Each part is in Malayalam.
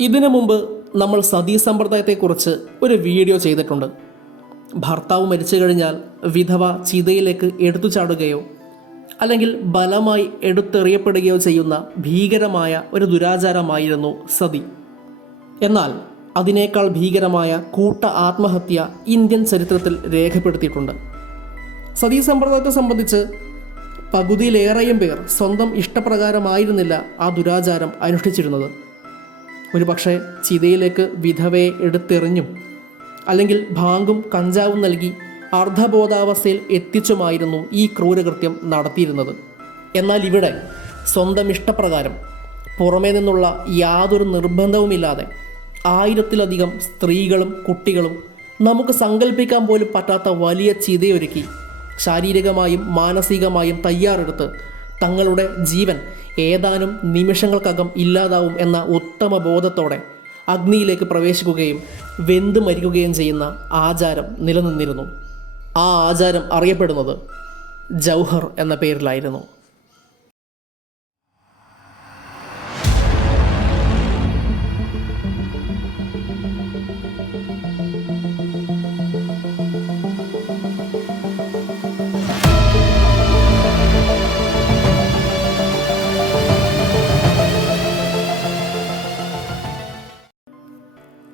ഇതിനു മുമ്പ് നമ്മൾ സതീ സമ്പ്രദായത്തെക്കുറിച്ച് ഒരു വീഡിയോ ചെയ്തിട്ടുണ്ട്. ഭർത്താവ് മരിച്ചു കഴിഞ്ഞാൽ വിധവ ചിതയിലേക്ക് എടുത്തു ചാടുകയോ അല്ലെങ്കിൽ ബലമായി എടുത്തെറിയപ്പെടുകയോ ചെയ്യുന്ന ഭീകരമായ ഒരു ദുരാചാരമായിരുന്നു സതി. എന്നാൽ അതിനേക്കാൾ ഭീകരമായ കൂട്ട ആത്മഹത്യ ഇന്ത്യൻ ചരിത്രത്തിൽ രേഖപ്പെടുത്തിയിട്ടുണ്ട്. സതീ സമ്പ്രദായത്തെ സംബന്ധിച്ച് പകുതിയിലേറെയും പേർ സ്വന്തം ഇഷ്ടപ്രകാരമായിരുന്നില്ല ആ ദുരാചാരം അനുഷ്ഠിച്ചിരുന്നത്. ഒരുപക്ഷെ ചിതയിലേക്ക് വിധവയെ എടുത്തെറിഞ്ഞും അല്ലെങ്കിൽ ഭാങ്കും കഞ്ചാവും നൽകി അർദ്ധബോധാവസ്ഥയിൽ എത്തിച്ചുമായിരുന്നു ഈ ക്രൂരകൃത്യം നടത്തിയിരുന്നത്. എന്നാൽ ഇവിടെ സ്വന്തം ഇഷ്ടപ്രകാരം പുറമേ നിന്നുള്ള യാതൊരു നിർബന്ധവുമില്ലാതെ ആയിരത്തിലധികം സ്ത്രീകളും കുട്ടികളും നമുക്ക് സങ്കല്പിക്കാൻ പോലും പറ്റാത്ത വലിയ ചിതയൊരുക്കി ശാരീരികമായും മാനസികമായും തയ്യാറെടുത്ത് തങ്ങളുടെ ജീവൻ ഏതാനും നിമിഷങ്ങൾക്കകം ഇല്ലാതാവും എന്ന ഉത്തമ ബോധത്തോടെ അഗ്നിയിലേക്ക് പ്രവേശിക്കുകയും വെന്ത് മരിക്കുകയും ചെയ്യുന്ന ആചാരം നിലനിന്നിരുന്നു. ആ ആചാരം അറിയപ്പെടുന്നത് ജൗഹർ എന്ന പേരിലായിരുന്നു.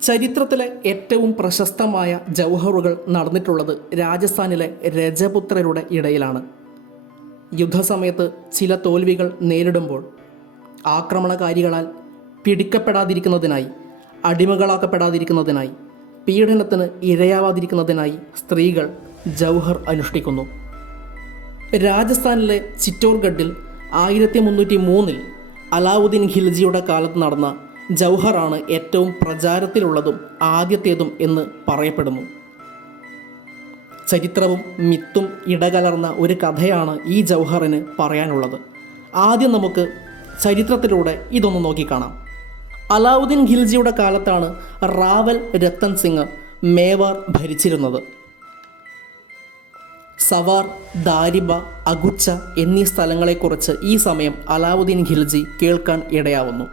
ചരിത്രത്തിലെ ഏറ്റവും പ്രശസ്തമായ ജൗഹറുകൾ നടന്നിട്ടുള്ളത് രാജസ്ഥാനിലെ രജപുത്രരുടെ ഇടയിലാണ്. യുദ്ധസമയത്ത് ചില തോൽവികൾ നേരിടുമ്പോൾ ആക്രമണകാരികളാൽ പിടിക്കപ്പെടാതിരിക്കുന്നതിനായി അടിമകളാക്കപ്പെടാതിരിക്കുന്നതിനായി പീഡനത്തിന് ഇരയാവാതിരിക്കുന്നതിനായി സ്ത്രീകൾ ജൗഹർ അനുഷ്ഠിക്കുന്നു. രാജസ്ഥാനിലെ ചിറ്റോർഗഡിൽ ആയിരത്തി മുന്നൂറ്റി മൂന്നിൽ അലാവുദ്ദീൻ ഖിൽജിയുടെ കാലത്ത് നടന്ന ജൗഹറാണ് ഏറ്റവും പ്രചാരത്തിലുള്ളതും ആദ്യത്തേതും എന്ന് പറയപ്പെടുന്നു. ചരിത്രവും മിത്തും ഇടകലർന്ന ഒരു കഥയാണ് ഈ ജൗഹറിന് പറയാനുള്ളത്. ആദ്യം നമുക്ക് ചരിത്രത്തിലൂടെ ഇതൊന്ന് നോക്കിക്കാണാം. അലാവുദ്ദീൻ ഖിൽജിയുടെ കാലത്താണ് റാവൽ രത്തൻ സിംഗ് മേവാർ ഭരിച്ചിരുന്നത്. സവാർ ദാരിബ അഗുച്ച എന്നീ സ്ഥലങ്ങളെക്കുറിച്ച് ഈ സമയം അലാവുദ്ദീൻ ഖിൽജി കേൾക്കാൻ ഇടയാവുന്നു.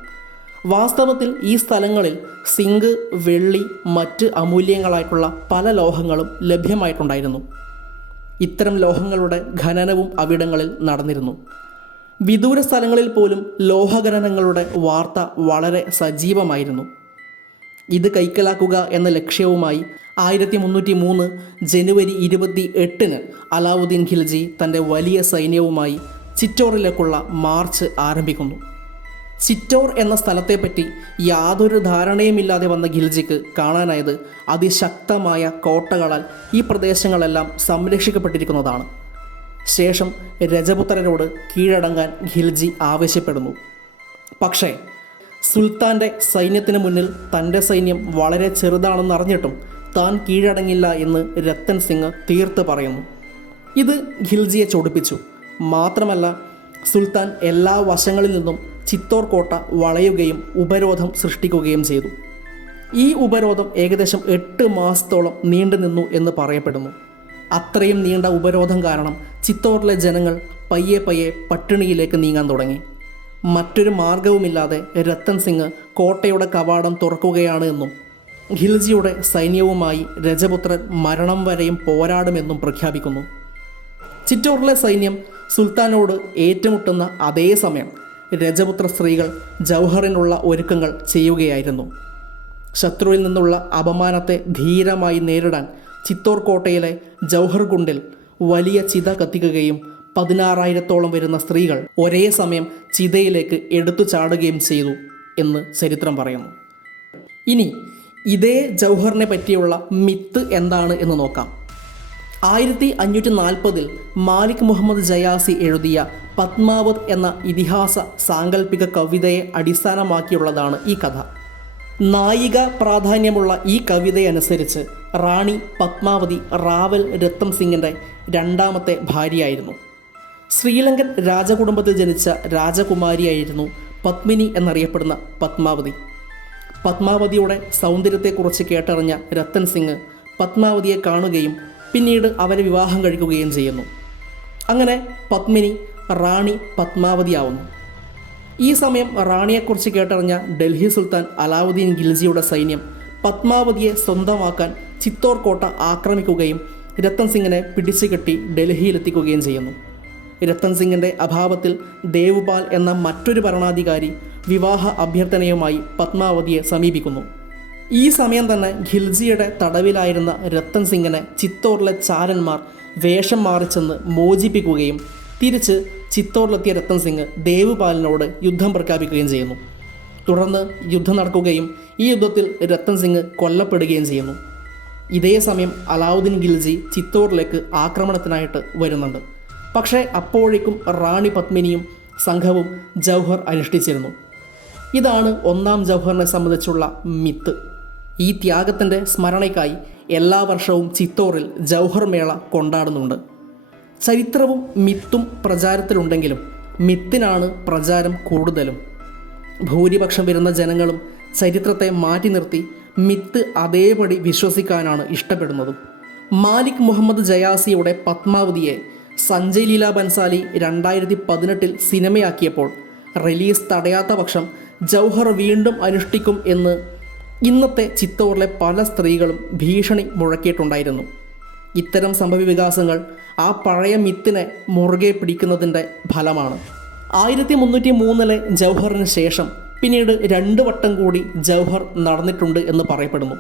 വാസ്തവത്തിൽ ഈ സ്ഥലങ്ങളിൽ സിങ്ക് വെള്ളി മറ്റ് അമൂല്യങ്ങളായിട്ടുള്ള പല ലോഹങ്ങളും ലഭ്യമായിട്ടുണ്ടായിരുന്നു. ഇത്തരം ലോഹങ്ങളുടെ ഖനനവും അവിടങ്ങളിൽ നടന്നിരുന്നു. വിദൂര സ്ഥലങ്ങളിൽ പോലും ലോഹഖനനങ്ങളുടെ വാർത്ത വളരെ സജീവമായിരുന്നു. ഇത് കൈക്കലാക്കുക എന്ന ലക്ഷ്യവുമായി ആയിരത്തി മുന്നൂറ്റി മൂന്ന് ജനുവരി ഇരുപത്തി എട്ടിന് അലാവുദ്ദീൻ ഖിൽജി തന്റെ വലിയ സൈന്യവുമായി ചിറ്റോറിലേക്കുള്ള മാർച്ച് ആരംഭിക്കുന്നു. ചിറ്റോർ എന്ന സ്ഥലത്തെപ്പറ്റി യാതൊരു ധാരണയുമില്ലാതെ വന്ന ഖിൽജിക്ക് കാണാനായത് അതിശക്തമായ കോട്ടകളാൽ ഈ പ്രദേശങ്ങളെല്ലാം സംരക്ഷിക്കപ്പെട്ടിരിക്കുന്നതാണ്. ശേഷം രജപുത്രരോട് കീഴടങ്ങാൻ ഖിൽജി ആവശ്യപ്പെടുന്നു. പക്ഷേ സുൽത്താന്റെ സൈന്യത്തിന് മുന്നിൽ തന്റെ സൈന്യം വളരെ ചെറുതാണെന്ന് അറിഞ്ഞിട്ടും താൻ കീഴടങ്ങില്ല എന്ന് രത്തൻ സിംഗ് തീർത്ത് പറയുന്നു. ഇത് ഖിൽജിയെ ചൊടിപ്പിച്ചു. മാത്രമല്ല സുൽത്താൻ എല്ലാ വശങ്ങളിൽ നിന്നും ചിത്തോർ കോട്ട വളയുകയും ഉപരോധം സൃഷ്ടിക്കുകയും ചെയ്തു. ഈ ഉപരോധം ഏകദേശം എട്ട് മാസത്തോളം നീണ്ടു നിന്നു എന്ന് പറയപ്പെടുന്നു. അത്രയും നീണ്ട ഉപരോധം കാരണം ചിത്തോറിലെ ജനങ്ങൾ പയ്യെ പയ്യെ പട്ടിണിയിലേക്ക് നീങ്ങാൻ തുടങ്ങി. മറ്റൊരു മാർഗവുമില്ലാതെ രത്തൻ സിംഗ് കോട്ടയുടെ കവാടം തുറക്കുകയാണ് എന്നും ഖിൽജിയുടെ സൈന്യവുമായി രജപുത്രൻ മരണം വരെയും പോരാടുമെന്നും പ്രഖ്യാപിക്കുന്നു. ചിറ്റോറിലെ സൈന്യം സുൽത്താനോട് ഏറ്റുമുട്ടുന്ന അതേ സമയം രജപുത്ര സ്ത്രീകൾ ജൗഹറിനുള്ള ഒരുക്കങ്ങൾ ചെയ്യുകയായിരുന്നു. ശത്രുവിൽ നിന്നുള്ള അപമാനത്തെ ധീരമായി നേരിടാൻ ചിത്തോർ കോട്ടയിലെ ജൗഹർ കുണ്ടിൽ വലിയ ചിത കത്തിക്കുകയും പതിനാറായിരത്തോളം വരുന്ന സ്ത്രീകൾ ഒരേ സമയം ചിതയിലേക്ക് എടുത്തു ചാടുകയും ചെയ്തു എന്ന് ചരിത്രം പറയുന്നു. ഇനി ഇതേ ജൗഹറിനെ പറ്റിയുള്ള മിത്ത് എന്താണ് എന്ന് നോക്കാം. ആയിരത്തി അഞ്ഞൂറ്റി നാൽപ്പതിൽ മാലിക് മുഹമ്മദ് ജയാസി എഴുതിയ പത്മാവത് എന്ന ഇതിഹാസ സാങ്കല്പിക കവിതയെ അടിസ്ഥാനമാക്കിയുള്ളതാണ് ഈ കഥ. നായിക പ്രാധാന്യമുള്ള ഈ കവിതയനുസരിച്ച് റാണി പത്മാവതി റാവൽ രത്തം സിംഗിന്റെ രണ്ടാമത്തെ ഭാര്യയായിരുന്നു. ശ്രീലങ്കൻ രാജകുടുംബത്തിൽ ജനിച്ച രാജകുമാരിയായിരുന്നു പത്മിനി എന്നറിയപ്പെടുന്ന പത്മാവതി. പത്മാവതിയുടെ സൗന്ദര്യത്തെക്കുറിച്ച് കേട്ടറിഞ്ഞ രത്തൻ സിംഗ് പത്മാവതിയെ കാണുകയും പിന്നീട് അവരെ വിവാഹം കഴിക്കുകയും ചെയ്യുന്നു. അങ്ങനെ പത്മിനി റാണി പത്മാവതിയാവുന്നു. ഈ സമയം റാണിയെക്കുറിച്ച് കേട്ടറിഞ്ഞ ഡൽഹി സുൽത്താൻ അലാവുദ്ദീൻ ഗിൽസിയുടെ സൈന്യം പത്മാവതിയെ സ്വന്തമാക്കാൻ ചിത്തോർ കോട്ട ആക്രമിക്കുകയും രത്തൻ സിംഗിനെ പിടിച്ചു കെട്ടി ഡൽഹിയിലെത്തിക്കുകയും ചെയ്യുന്നു. രത്തൻ സിംഗിന്റെ അഭാവത്തിൽ ദേവുപാൽ എന്ന മറ്റൊരു ഭരണാധികാരി വിവാഹ അഭ്യർത്ഥനയുമായി പത്മാവതിയെ സമീപിക്കുന്നു. ഈ സമയം തന്നെ ഖിൽജിയുടെ തടവിലായിരുന്ന രത്തൻ സിംഗിനെ ചിത്തോറിലെ ചാരന്മാർ വേഷം മാറിച്ചെന്ന് മോചിപ്പിക്കുകയും തിരിച്ച് ചിത്തോറിലെത്തിയ രത്തൻ സിംഗ് ദേവുപാലിനോട് യുദ്ധം പ്രഖ്യാപിക്കുകയും ചെയ്യുന്നു. തുടർന്ന് യുദ്ധം നടക്കുകയും ഈ യുദ്ധത്തിൽ രത്തൻ സിംഗ് കൊല്ലപ്പെടുകയും ചെയ്യുന്നു. ഇതേ സമയം അലാവുദ്ദീൻ ഗിൽജി ചിത്തോറിലേക്ക് ആക്രമണത്തിനായിട്ട് വരുന്നുണ്ട്. പക്ഷേ അപ്പോഴേക്കും റാണി പത്മിനിയും സംഘവും ജൗഹർ അനുഷ്ഠിച്ചിരുന്നു. ഇതാണ് ഒന്നാം ജൗഹറിനെ സംബന്ധിച്ചുള്ള മിത്ത്. ഈ ത്യാഗത്തിന്റെ സ്മരണയ്ക്കായി എല്ലാ വർഷവും ചിത്തോറിൽ ജൗഹർ മേള കൊണ്ടാടുന്നുണ്ട്. ചരിത്രവും മിത്തും പ്രചാരത്തിലുണ്ടെങ്കിലും മിത്തിനാണ് പ്രചാരം കൂടുതലും. ഭൂരിപക്ഷം വരുന്ന ജനങ്ങളും ചരിത്രത്തെ മാറ്റി നിർത്തി മിത്ത് അതേപടി വിശ്വസിക്കാനാണ് ഇഷ്ടപ്പെടുന്നതും. മാലിക് മുഹമ്മദ് ജയാസിയുടെ പത്മാവതിയെ സഞ്ജയ് ലീല ബൻസാലി രണ്ടായിരത്തി പതിനെട്ടിൽ സിനിമയാക്കിയപ്പോൾ റിലീസ് തടയാത്ത പക്ഷം ജൗഹർ വീണ്ടും അനുഷ്ഠിക്കും എന്ന് ഇന്നത്തെ ചിത്തോറിലെ പല സ്ത്രീകളും ഭീഷണി മുഴക്കിയിട്ടുണ്ടായിരുന്നു. ഇത്തരം സംഭവവികാസങ്ങൾ ആ പഴയ മിത്തിനെ മുറുകെ പിടിക്കുന്നതിന്റെ ഫലമാണ്. ആയിരത്തി മുന്നൂറ്റി മൂന്നിലെ ജൗഹറിന് ശേഷം പിന്നീട് രണ്ട് വട്ടം കൂടി ജൗഹർ നടന്നിട്ടുണ്ട് എന്ന് പറയപ്പെടുന്നു.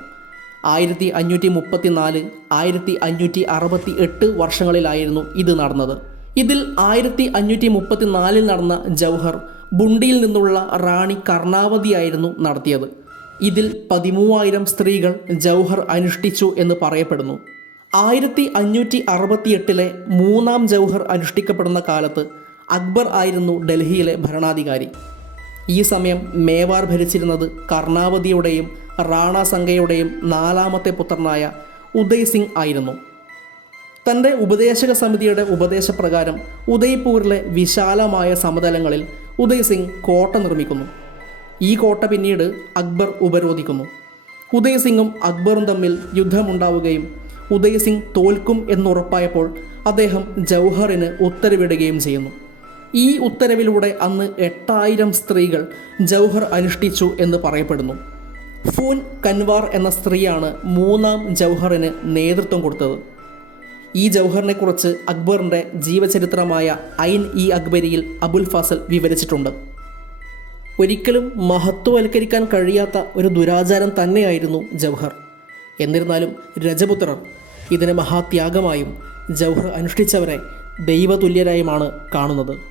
ആയിരത്തി അഞ്ഞൂറ്റി മുപ്പത്തി നാല് ആയിരത്തി അഞ്ഞൂറ്റി അറുപത്തി എട്ട് വർഷങ്ങളിലായിരുന്നു ഇത് നടന്നത്. ഇതിൽ ആയിരത്തി അഞ്ഞൂറ്റി മുപ്പത്തി നാലിൽ നടന്ന ജൗഹർ ബുണ്ടിയിൽ നിന്നുള്ള റാണി കർണാവതിയായിരുന്നു നടത്തിയത്. ഇതിൽ പതിമൂവായിരം സ്ത്രീകൾ ജൗഹർ അനുഷ്ഠിച്ചു എന്ന് പറയപ്പെടുന്നു. ആയിരത്തി അഞ്ഞൂറ്റി അറുപത്തിയെട്ടിലെ മൂന്നാം ജൗഹർ അനുഷ്ഠിക്കപ്പെടുന്ന കാലത്ത് അക്ബർ ആയിരുന്നു ഡൽഹിയിലെ ഭരണാധികാരി. ഈ സമയം മേവാർ ഭരിച്ചിരുന്നത് കർണാവതിയുടെയും റാണ സംഘയുടെയും നാലാമത്തെ പുത്രനായ ഉദയ് സിംഗ് ആയിരുന്നു. തന്റെ ഉപദേശക സമിതിയുടെ ഉപദേശപ്രകാരം ഉദയ്പൂരിലെ വിശാലമായ സമതലങ്ങളിൽ ഉദയ് സിംഗ് കോട്ട നിർമ്മിക്കുന്നു. ഈ കോട്ട പിന്നീട് അക്ബർ ഉപരോധിക്കുന്നു. ഉദയ് സിംഗും അക്ബറും തമ്മിൽ യുദ്ധമുണ്ടാവുകയും ഉദയ് സിംഗ് തോൽക്കും എന്നുറപ്പായപ്പോൾ അദ്ദേഹം ജൗഹറിന് ഉത്തരവിടുകയും ചെയ്യുന്നു. ഈ ഉത്തരവിലൂടെ അന്ന് എട്ടായിരം സ്ത്രീകൾ ജൗഹർ അനുഷ്ഠിച്ചു എന്ന് പറയപ്പെടുന്നു. ഫൂൻ കൻവാർ എന്ന സ്ത്രീയാണ് മൂന്നാം ജൗഹറിന് നേതൃത്വം കൊടുത്തത്. ഈ ജൗഹറിനെക്കുറിച്ച് അക്ബറിന്റെ ജീവചരിത്രമായ ഐൻ ഇ അക്ബരിയിൽ അബുൽ ഫാസൽ വിവരിച്ചിട്ടുണ്ട്. ഒരിക്കലും മഹത്വവൽക്കരിക്കാൻ കഴിയാത്ത ഒരു ദുരാചാരം തന്നെയായിരുന്നു ജൗഹർ. എന്നിരുന്നാലും രജപുത്രർ ഇതിനെ മഹാത്യാഗമായും ജൗഹർ അനുഷ്ഠിച്ചവരെ ദൈവതുല്യരായുമാണ് കാണുന്നത്.